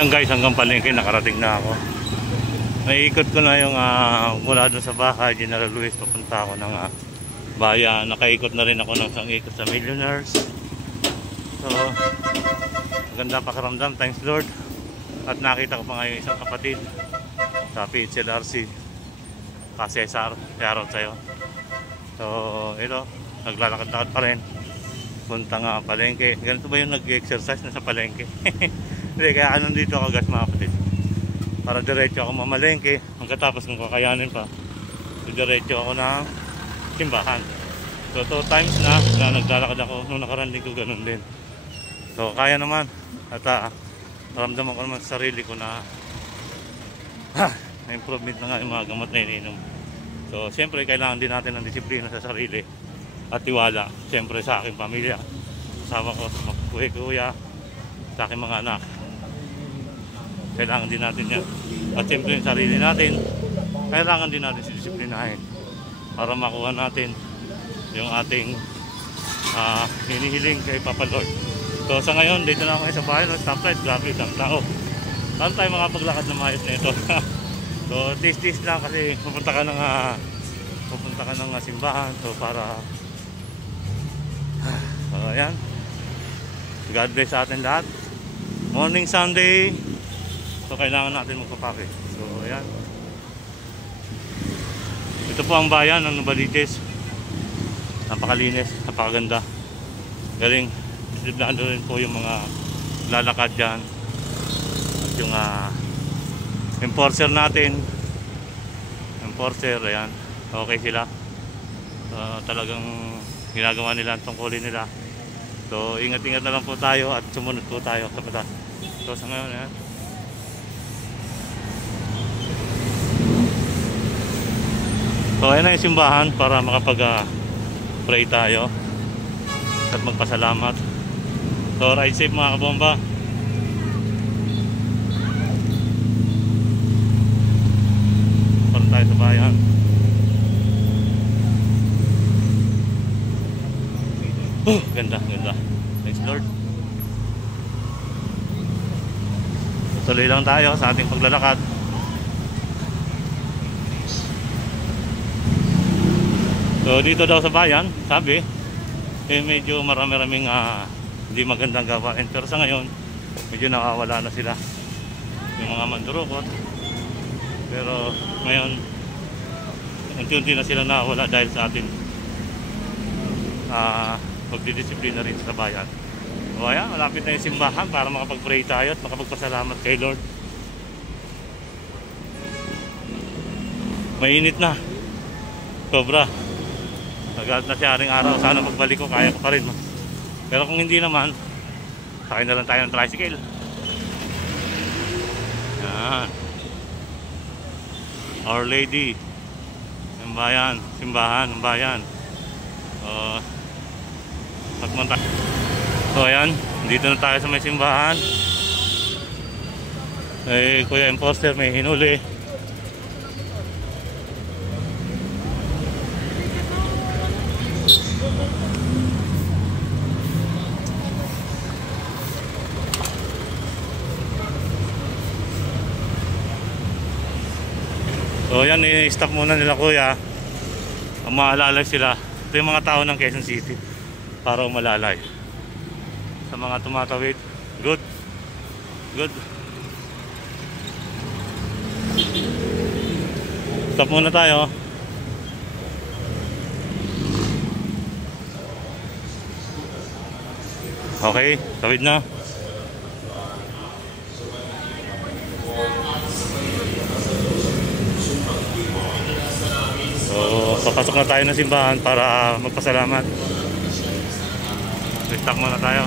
Guys, hanggang palengke nakarating na ako. Naiikot ko na yung mula doon sa bahay, General Luis, papunta ako ng bayan. Nakaikot na rin ako ng isang ikot sa Millionaires. So, maganda pakiramdam, thanks Lord. At nakita ko pa ngayon isang kapatid sa PHLRC kasi Cesar, shoutout sa'yo. So, ito, naglalakad-lakad pa rin. Punta nga palengke. Ganito ba yung nag-exercise na sa palengke? Hindi, kaya nandito ako guys mga kapatid. Para diretso ako mamalengke. Pagkatapos kung kakayanin pa, so diretso ako ng simbahan. So 2 times na naglalakad ako. Nung nakaranding ko ganun din. So kaya naman. At naramdaman ko naman sa sarili ko na na-improvement na nga yung mga gamot na ininom. So siyempre kailangan din natin ng disiplina sa sarili. At tiwala siyempre sa aking pamilya. Kasama ko sa kuya, sa aking mga anak. Kailangan din natin yan. At siyempre yung sarili natin, kailangan din natin disiplinahin para makuha natin yung ating hinihiling kay Papa Lord. So sa ngayon, dito na ako sa bahay ng stoplight. Grabe, isang tao. Saan tayo makapaglakad na maayos na ito? So tis-tis lang kasi pupunta ka ng simbahan. So para ayan. God bless sa atin lahat. Morning Sunday. So kailangan natin magpapake. So ayan. Ito po ang bayan ng Nuvaliches. Napakalinis, napakaganda. Galing, siblaan rin po yung mga lalakad dyan. At yung enforcer natin. Enforcer, ayan. Okay sila. Talagang ginagawa nila ang tungkulin nila. So ingat-ingat na lang po tayo at sumunod po tayo sa batas. So sa ngayon, ayan. So ayan na yung simbahan para makapag-pray tayo at magpasalamat. So ride safe mga kabomba. Para tayo sa bayan. Ganda, ganda. Thanks Lord. Tuloy lang tayo sa ating paglalakad. So dito daw sa bayan, sabi, medyo marami-raming hindi magandang gawain. Pero sa ngayon, medyo nakawala na sila. Yung mga mandurukot. Pero ngayon, unti-unti na sila nakawala dahil sa atin. Pagdidisiplina rin sa bayan. So ayan, malapit na yung simbahan para makapag-pray tayo at makapagpasalamat kay Lord. Mainit na. Sobra. Agad na siya aring araw. Sana pagbalik ko kaya ko pa rin. Pero kung hindi naman, sakay na lang tayo ng tricycle. Yan. Our Lady. Simbahan. Simbahan. Simbahan. Pagmunta. So ayan. Dito na tayo sa may simbahan. Kuya Enforcer may hinuli. So yan, i-stop muna nila kuya. Maalalay sila. Ito yung mga tao ng Quezon City para umalalay. Sa mga tumatawid. Good. Good. Stop muna tayo. Okay, tawid na. So, papasok na tayo ng simbahan para magpasalamat. Stop muna tayo.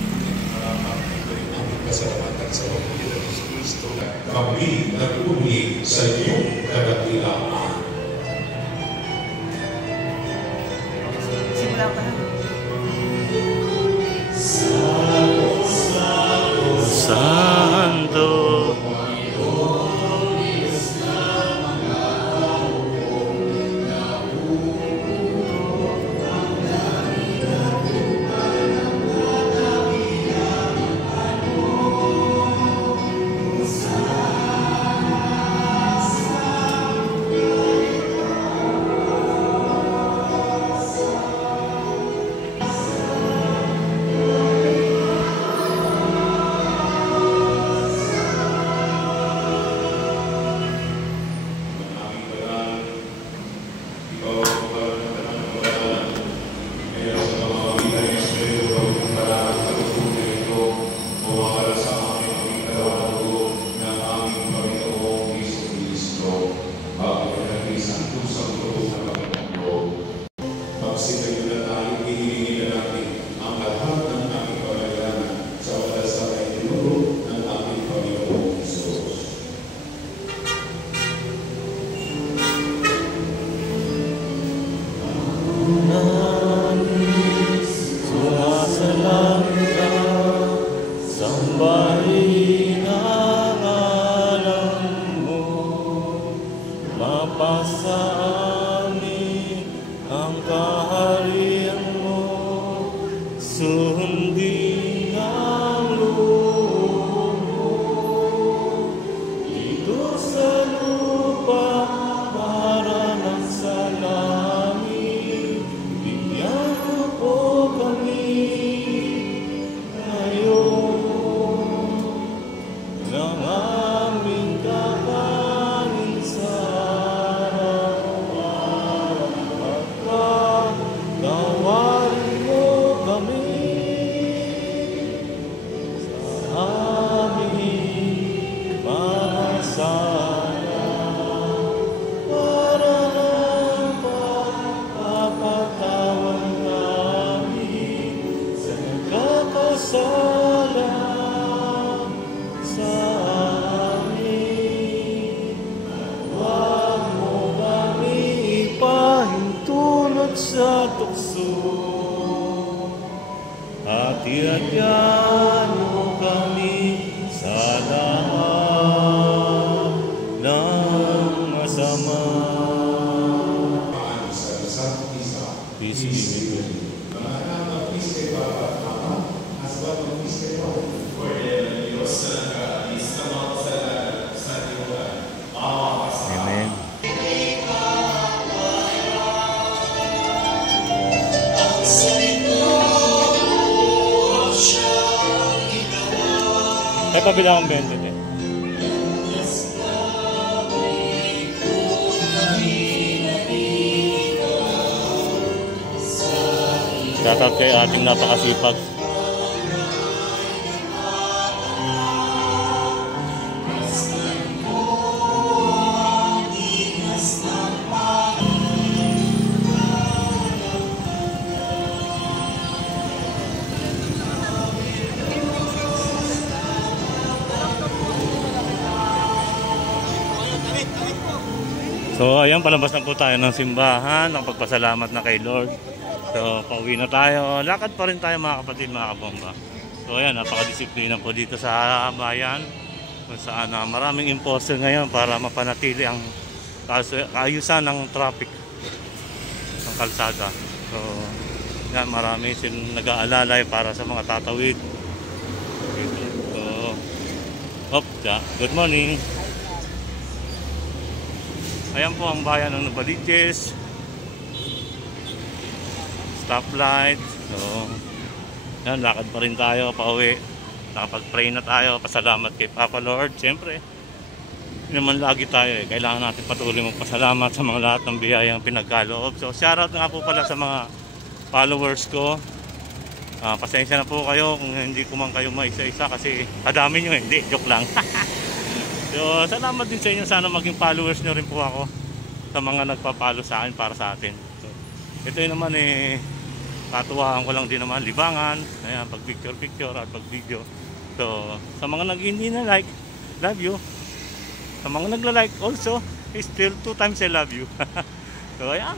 Pasalamatan sa Panginoon Hesus Kristo. Kami nag-uli sa iyong kadakilaan. Simula pa na. Santo. tukso. Hati-hatian mo kami sa lahat ng masama. Peace be with you. Amen. Ay, pabila akong bento niya. Shoutout kay ating napakasipag. So ayan, palabas na po tayo ng simbahan, ng pagpasalamat na kay Lord. So pauwi na tayo, lakad pa rin tayo mga kapatid, mga kabomba. So ayan, napakadisiplina po dito sa bayan, kung saan maraming enforcer ngayon para mapanatili ang kaayusan ng traffic ng kalsada. So yan, marami silang nag-aalalay para sa mga tatawid. So good morning. Ayan po ang bayan ng Novaliches. Stoplight. So, yan, lakad pa rin tayo pauwi. Nakapag-pray na tayo. Pasalamat kay Papa Lord. Siyempre, hindi naman lagi tayo eh. Kailangan natin patuloy magpasalamat sa mga lahat ng biyayang pinagkaloob. So, shoutout nga po pala sa mga followers ko. Pasensya na po kayo kung hindi ko man kayo maisa-isa kasi kadami nyo eh. Hindi, joke lang. So, salamat din sa inyo. Sana maging followers nyo rin po ako sa mga nagpa-follow sa akin para sa atin. So, ito yun naman eh, katuwaan ko lang din naman, libangan. Ayan, pag picture at pag video. So, sa mga hindi na like, love you. Sa mga nagla-like also, still 2 times I love you. So, ayan.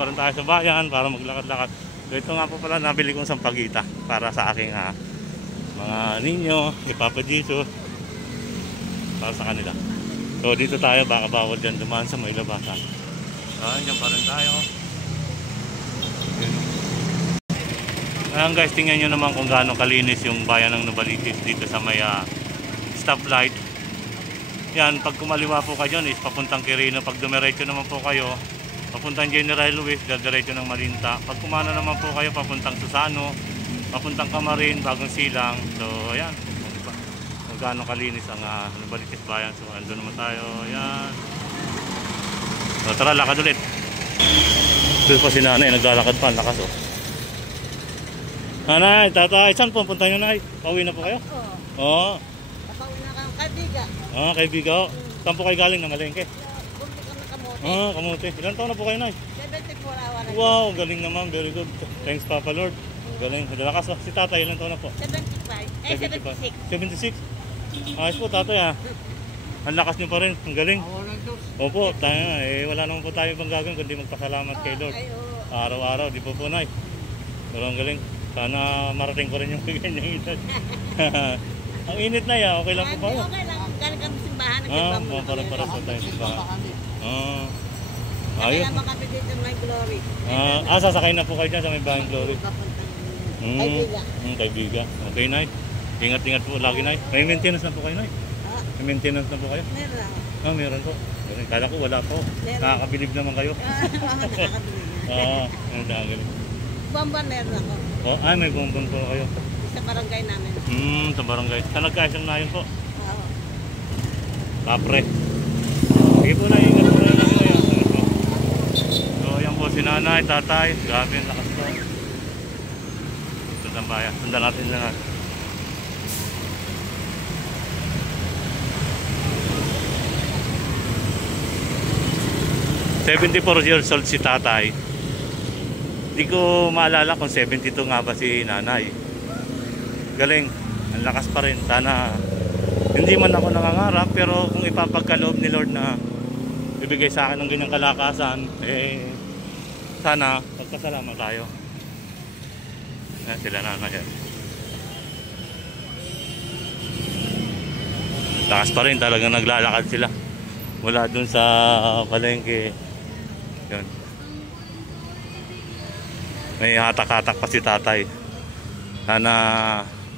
Parang tayo sa bayan para maglakad-lakad. So, ito nga po pala, nabili kong sampagita para sa aking mga ninyo, ni Papa Jesus. Para sa kanila. So dito tayo, baka bawal dyan dumaan sa may labasan. Dyan pa rin tayo. Ayan guys, tingnan nyo naman kung gaano kalinis yung bayan ng Novaliches dito sa may stoplight. Yan, pag kumaliwa po kayo is papuntang Quirino. Pag dumiretso naman po kayo papuntang General Luis, diretso ng Malinta. Pag kumana naman po kayo papuntang Susano, papuntang Camarin, Bagong Silang. So ayan, gaano kalinis ang Novaliches bayan. So andun naman tayo. Ayan. So tara, lakad ulit. Doon pa si nanay, naglalakad pa. Ang lakas oh. Nanay, tatay, saan po punta nyo nay? Pauwi na po kayo? Oo. Pauwi na kang Kaibiga. Kaibiga. Saan po kayo galing na malengke? Punta ka na Kamote. Kamote. Ilan taon na po kayo nay? 74 awan na. Wow, galing naman. Very good. Thanks Papa Lord. Galing. Lakas oh. Si tatay, ilan taon na po? 76. 76. Ayos po tatay Ang lakas nyo pa rin, ang galing. Opo, tayo wala naman po tayo ibang gagawin kundi magpasalamat kay Lord. Araw-araw, di po po nay. Pero ang galing. Sana marating ko rin yung ganyang edad. Ang init na okay lang po ba? Okay lang, galing kami simbahan. Para sa tayo simbahan. Kaya naman kami dito may Glory. Sasakay na po kayo dyan sa may Bahing Glory. Kaibiga. Kaibiga. Okay nay. Ingat-ingat po lagi nay. May maintenance na po kayo nay? May maintenance na po kayo? Meron ako. Meron po. Kala ko wala po. Nakakabilib naman kayo. Nakakabilib. Ang galing. Bomba meron ako. May bonbon po kayo. Sa barangay namin. Sa barangay. Sa nagkaisang na yun po. Oo. Kapre. Sige po na, ingat po na lang kayo. So yan po si nanay, tatay. Grabe ang lakas po. Ito sa bayan. Sundan natin lahat. "74 years old si tatay." Hindi ko maalala kung 72 nga ba si nanay. Galing, ang lakas pa rin. Sana hindi man ako nangangarap, pero kung ipapagkaloob ni Lord na ibigay sa akin ng ganyang kalakasan, sana magpasalamat tayo. Ayan sila nanay. Taas pa rin, talagang naglalakad sila mula dun sa palengke. Yun. May hatak-hatak pa si tatay. Sana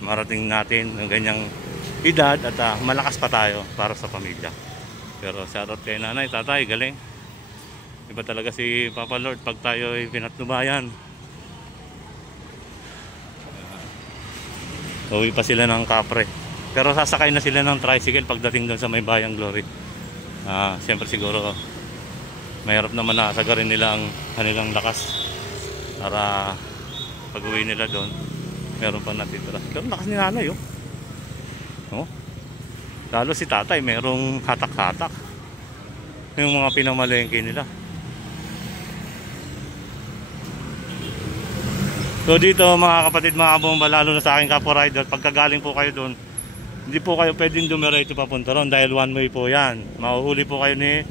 marating natin ng ganyang edad at malakas pa tayo para sa pamilya. Pero shoutout kay nanay, tatay, galing. Iba talaga si Papa Lord pag tayo ay pinatnubayan. Uwi pa sila ng Kapre. Pero sasakay na sila ng tricycle pagdating doon sa may Bayang Glory. Siyempre siguro mahirap naman na sagarin nila ang kanilang lakas para pag uwi nila doon meron pa natitira. Pero lakas ni nanay oh. Lalo si tatay merong hatak-hatak yung mga pinamalengke nila. So dito mga kapatid, mga kabomba, lalo na sa aking kapwa rider, pagkagaling po kayo doon, hindi po kayo pwedeng dumiretso papunta ron dahil one way po yan. Mahuhuli po kayo ni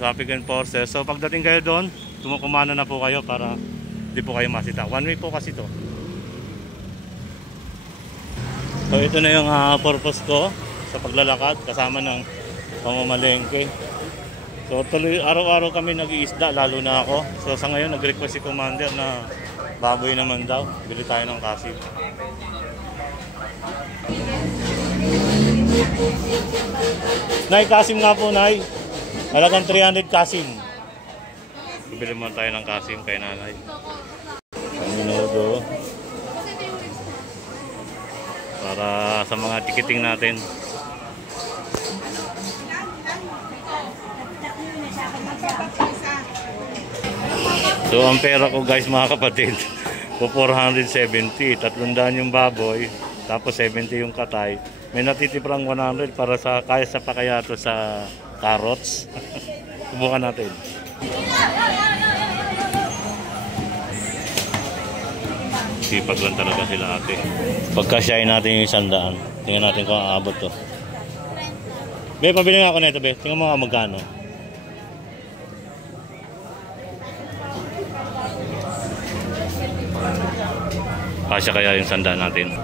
traffic enforcer. So pagdating kayo doon, tumukumana na po kayo para hindi po kayo masita. One way po kasi to. So ito na yung purpose ko sa paglalakad kasama ng pamamalengke. So tuloy araw-araw kami nag-iisda, lalo na ako. So sa ngayon nag-request si Commander na baboy naman daw. Bili tayo ng kasim. Nay, kasim nga po, Nay. Halagang 300 kasim. Bibili mo tayo ng kasim kay nanay. Ang minudo. Para sa mga tikiting natin. So ang pera ko guys mga kapatid po 470, 300 yung baboy, tapos 70 yung katay. May natitiprang 100 para sa kaya sa pakayato sa carrots. Subukan natin. Sipag lang talaga sila ate. Pagkasyahin natin yung 100. Tingnan natin kung aabot to. Be, pabili nga ako nito be. Tingnan mo nga magkano. Kasya kaya yung 100 natin.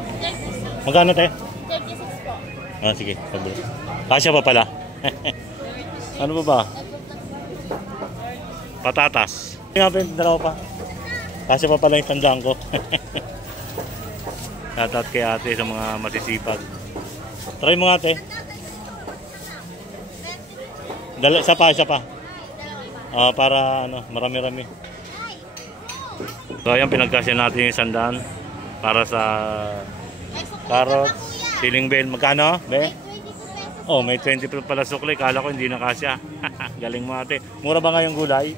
Magkano te? 36 po. Sige, pabili. Kasya pa pala. Ano ba ba? Patatas. Tingnan natin, dalawa pa. Kasya pa pala yung 100 ko. Shoutout kay ate sa mga masisipag. Try mo nga ate. Isa pa. Para ano, marami-rami. So ayan, pinagkasya natin yung 100 para sa carrots, ceiling bell. Magkano? Be? Oh, may 20 pala sukli. Kala ko hindi na kasya. Galing mo ate. Mura ba nga yung gulay?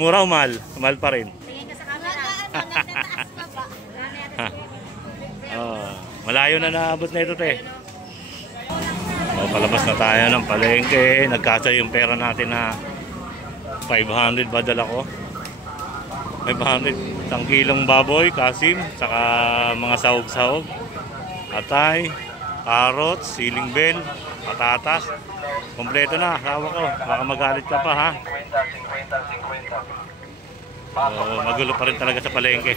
Mura o mahal? Mahal pa rin. Tingin ka sa camera. Malayo na naabot na ito te. Palabas na tayo ng palengke. Nagkasya yung pera natin na 500 ba dala ko? 500. Isang kilong baboy, kasim, saka mga sahog-sahog, atay, carrots, ceiling bell, patatas. Kompleto na, asawa ko. Baka magalit ka pa ha. Magulo pa rin talaga sa palengke.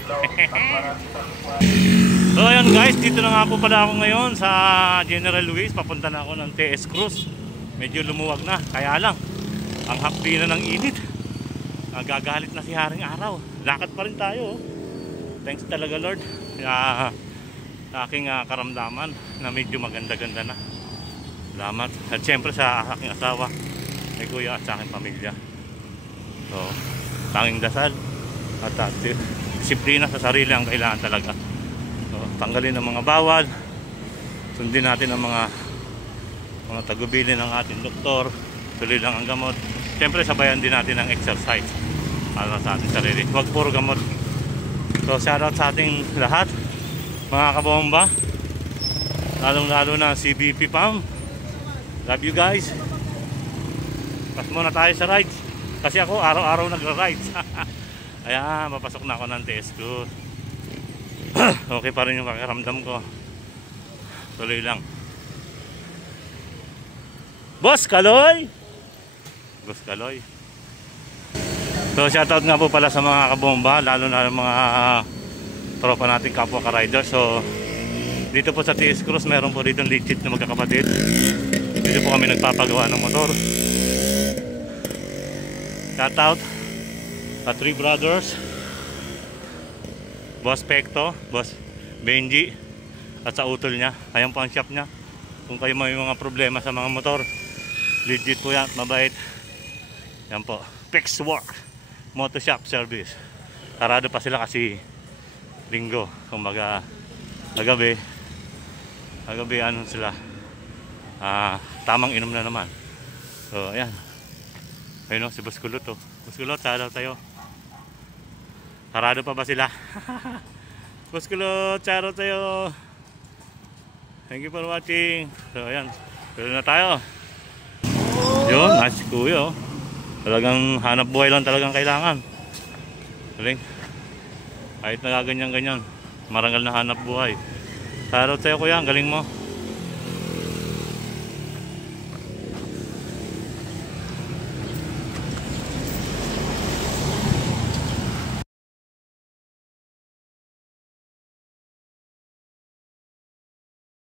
So ayun guys, dito na nga po pala ako ngayon sa General Luis. Papunta na ako ng TS Cruz. Medyo lumuwag na, kaya lang ang hapdi na ng init. Gagalit na si Haring Araw. Lakad pa rin tayo. Thanks talaga Lord sa aking karamdaman na medyo maganda-ganda na. Salamat. At syempre sa aking asawa, may kuya at sa aking pamilya. So, tanging dasal at disiplina sa sarili ang kailangan talaga. So, tanggalin ang mga bawal. Sundin natin ang mga tagubilin ng ating doktor. Tuloy lang ang gamot. Siyempre sabayan din natin ang exercise para sa ating sarili. Huwag puro gamot. So shoutout sa ating lahat mga kabomba, lalong lalo na CBP Pam. Love you guys. Pas muna tayo sa rides kasi ako araw-araw nagra-rides. Ayan, mapasok na ako ng TS ko. Okay pa rin yung pakiramdam ko. Tuloy lang. Boss Kaloy! Boss Kaloy. So shoutout nga po pala sa mga kabomba, lalo na mga tropa natin kapwa ka-rider. So dito po sa TS Cruz meron po dito legit na magkakapatid. Dito po kami nagpapagawa ng motor. Shoutout sa Three Brothers, Boss Pecto, Boss Benji, at sa utol niya. Ayan po ang shop niya. Kung kayo may mga problema sa mga motor, legit po yan, mabait. Yan po, Fix Work Moto Shop Service. Sarado pa sila kasi linggo. Kumbaga Kagabi ano sila, tamang inom na naman. So ayan, ayun o, si Boss Kulot o. Boss Kulot, shoutout tayo. Sarado pa ba sila? Boss Kulot, shoutout tayo. Thank you for watching. So ayan, tuloy na tayo. Yun, nice kuya o. Talagang hanap buhay lang talagang kailangan. Galing. Kahit nagaganyan-ganyan, marangal na hanap buhay. Shoutout sa'yo kuya, ang galing mo.